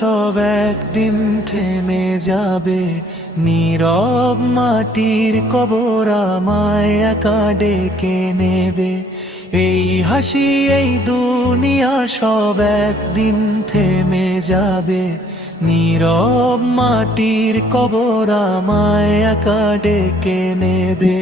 সব একদিন থেমে যাবে। নীরব মাটির কবর আমায় একা ডেকে নেবে। এই হাসি এই দুনিয়া সব একদিন থেমে যাবে। নীরব মাটির কবর আমায় একা ডেকে নেবে।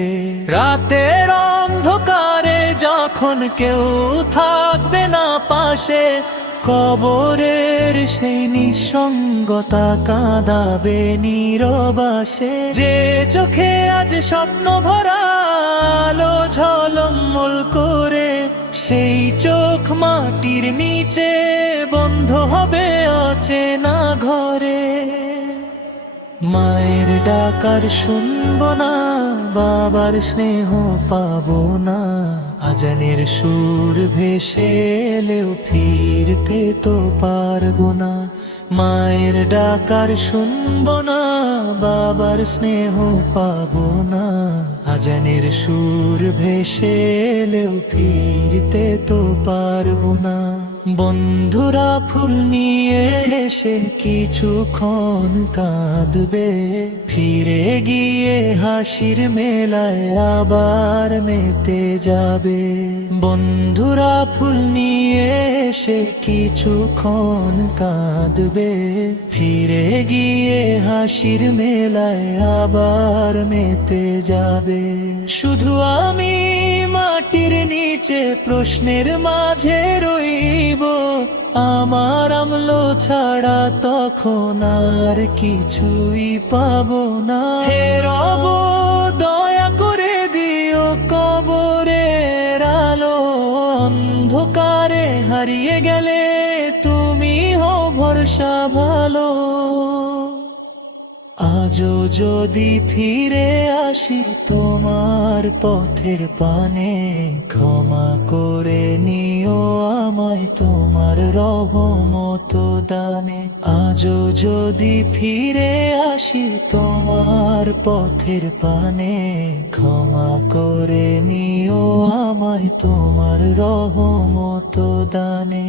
রাতের অন্ধকারে যখন কেউ থাকবে না পাশে কবরের সেই নিঃসঙ্গতা কাঁদাবে নীরবাসে। যে চোখে আজ স্বপ্ন ভরা আলো ঝলমল করে, সেই চোখ মাটির নিচে বন্ধ হবে অচেনা ঘরে। মায়ের ডাকার শুনব না বাবার স্নেহ পাবো না। আজানের সুর ভেসে এলেও ফিরতে তো পারব না। মায়ের ডাকার শুনব না, বাবার স্নেহ পাবো না। আজানের সুর ভেসে এলেও ফিরতে তো পারব না। বন্ধুরা ফুল নিয়ে এসে কিছুক্ষণ কাঁদবে। ফিরে গিয়ে হাসির মেলায় আবার মেতে যাবে। বন্ধুরা ফুল নিয়ে এসে কিছুক্ষণ কাঁদবে। ফিরে গিয়ে হাসির মেলায় আবার মেতে যাবে। শুধু আমি মাটির নিচে প্রশ্নের মাঝে রইব। আমার আমলো ছাড়া তখন আর কিছুই পাবো না। হে রব, দয়া করে দিও কবরের আলো। অন্ধকারে হারিয়ে গেলে তুমি হো ভরসা ভালো। আজও যদি ফিরে আসি তোমার পথের পানে, ক্ষমা করে নিও আমায় তোমার রহমত দানে আজও যদি ফিরে আসি তোমার পথের পানে, ক্ষমা করে নিও আমায় তোমার রহমত দানে